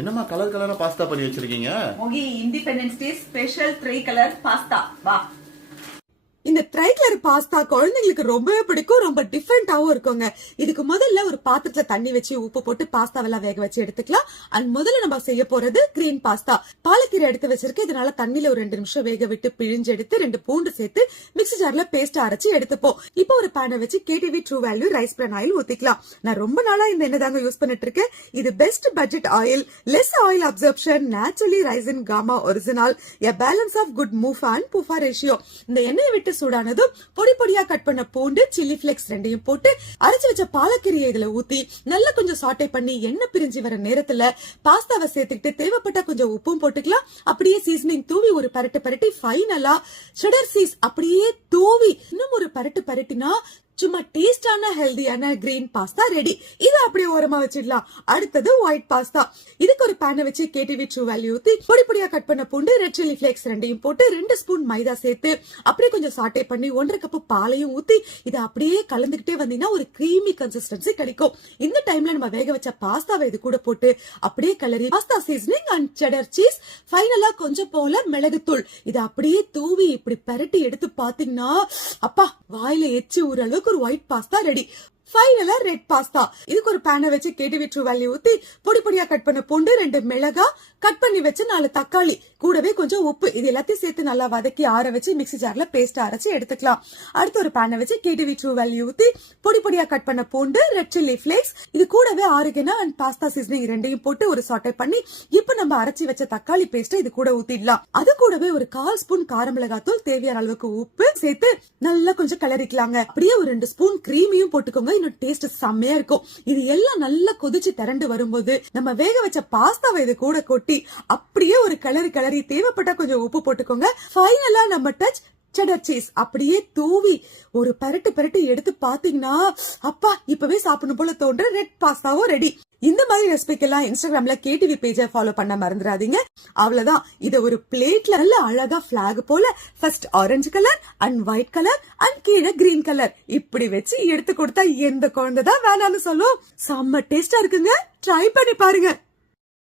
என்னம்மா கலர் கலரா பாஸ்தா பண்ணி வச்சிருக்கீங்க? மோகி independence day special 3 colour pasta. வா. இந்த ட்ரை கலர் பாஸ்தா குழந்தைங்களுக்கு ரொம்பவே பிடிக்கும், ரொம்ப டிஃபரெண்டாவும் இருக்குங்க. இதுக்கு முதல்ல ஒரு பாத்திரத்துல தண்ணி வச்சு உப்பு போட்டு பாஸ்தாவெல்லாம் வேக வச்சு எடுத்துக்கலாம். அண்ட் முதல்ல நம்ம செய்ய போறது கிரீன் பாஸ்தா. பாலக்கீரை எடுத்து வச்சிருக்கேன். இதனால தண்ணியில ஒரு 2 நிமிஷம் வேக விட்டு பிழிஞ்சு எடுத்து 2 பூண்டு சேர்த்து மிக்ஸி ஜார்ல பேஸ்ட் அரைச்சு எடுத்துப்போம். இப்போ ஒரு பேனை வச்சு KTV true value rice bran oil ஊத்திக்கலாம். நான் ரொம்ப நாளா இந்த எண்ணெய் தாங்க யூஸ் பண்ணிட்டு இருக்கேன். இது best budget oil, less oil absorption, naturally rich in gamma oryzanol, a balance of good MUFA and PUFA ratio. இந்த எண்ணெயை விட்டு சூடானதும் பொடி பொடியா கட் பண்ண பூண்டு, சில்லி பிளேக்ஸ் ரெண்டையும் போட்டு அரைச்சு வச்ச பாலக்கீரையை இதுல ஊத்தி நல்லா கொஞ்சம் சாட்டை பண்ணி எண்ணெய் பிரிஞ்சு வர நேரத்துல பாஸ்தாவை சேர்த்துக்கிட்டு தேவைப்பட்ட கொஞ்சம் உப்பும் போட்டுக்கலாம். அப்படியே சீசனிங் தூவி ஒரு பரட்டி ஃபைனலா செடர் சீஸ் அப்படியே தூவி இன்னும் ஒரு பரட்டினா சும்மா டேஸ்டான ஹெல்தியான கிரீன் பாஸ்தா ரெடி. இது அப்படியே ஓரமா வச்சிடலாம். அடுத்தது ஒயிட் பாஸ்தா. இதுக்கு ஒரு பேனை வச்சு KTV ட்ரூ வேல்யூ ஊத்தி பொடி பொடியா கட் பண்ண பூண்டு, ரெட் சில்லி பிளேக்ஸ் ரெண்டையும் போட்டு 2 ஸ்பூன் மைதா சேர்த்து அப்படியே கொஞ்சம் சாட்டே பண்ணி 1.5 கப் பாலையும் ஊத்தி இதை அப்படியே கலந்துகிட்டே வந்தீங்கன்னா ஒரு கிரீமி கன்சிஸ்டன்சி கிடைக்கும். இந்த டைம்ல நம்ம வேக வச்ச பாஸ்தாவை இது கூட போட்டு அப்படியே celery pasta seasoning and cheddar cheese, ஃபைனலா கொஞ்சம் போல மிளகுத்தூள் இதை அப்படியே தூவி இப்படி பரட்டி எடுத்து பாத்தீங்கன்னா அப்பா வாயில எச்சி ஊற அளவுக்கு ஒரு ஒயிட் பாஸ்தா ரெடி. ஃபைனலா ரெட் பாஸ்தா. இதுக்கு ஒரு பேனை வச்சு KTV ட்ரூ வேல்யூ ஊத்தி பொடி பொடியா கட் பண்ண பூண்டு, 2 மிளகா, கட் பண்ணி வச்சு 4 தக்காளி, கூடவே கொஞ்சம் உப்பு, இது எல்லாத்தையும் சேர்த்து நல்லா வதக்கி ஆற வச்சு மிக்ஸி ஜார்ல பேஸ்ட் அரைச்சு எடுத்துக்கலாம். அடுத்து ஒரு பேனை வச்சு KTV ட்ரூ வேல்யூ ஊத்தி பொடி பொடியா கட் பண்ண பூண்டு, ரெட் சில்லி பிளேக்ஸ், இது கூடவே ஆரிகனா அண்ட் பாஸ்தா சீசனிங் ரெண்டையும் போட்டு ஒரு சாட்டை பண்ணி இப்ப நம்ம அரைச்சி வச்ச தக்காளி பேஸ்ட் இது கூட ஊத்திடலாம். அது கூடவே ஒரு 1/4 ஸ்பூன் காரமிளகாத்தூள், தேவையான அளவுக்கு உப்பு சேர்த்து நல்லா கொஞ்சம் கிளறிக்கலாங்க. அப்படியே ஒரு 2 ஸ்பூன் கிரீமியும் போட்டுக்கோங்க. இன்னும் டேஸ்ட் செம்மையா இருக்கும். இது எல்லாம் நல்லா கொதிச்சு திரண்டு வரும்போது நம்ம வேக வச்ச பாஸ்தாவை இது கூட கொட்டி அப்படியே ஒரு கிளறி தேவைப்பட்டா கொஞ்சம் உப்பு போட்டுக்கோங்க. ஃபைனலா நம்ம டச் செடர் சீஸ் அப்படியே தூவி ஒரு பரட்டு எடுத்து பாத்தீங்கன்னா அப்பா இப்பவே சாப்பிடணும் போல தோன்ற ரெட் பாஸ்தாவும் ரெடி. இந்த மாதிரி ரெசிபிக்கெல்லாம் இன்ஸ்டாகிராம்ல KTV பேஜை ஃபாலோ பண்ண மறந்துடாதீங்க. அவ்வளவுதான். இத ஒரு பிளேட்ல நல்ல அழகா பிளாக் போல first orange colour and white colour and கீழே கிரீன் கலர் இப்படி வச்சு எடுத்து கொடுத்தா எந்த குழந்தை தான் வேணாம்னு சொல்லும். செம்ம டேஸ்டா இருக்குங்க. ட்ரை பண்ணி பாருங்க.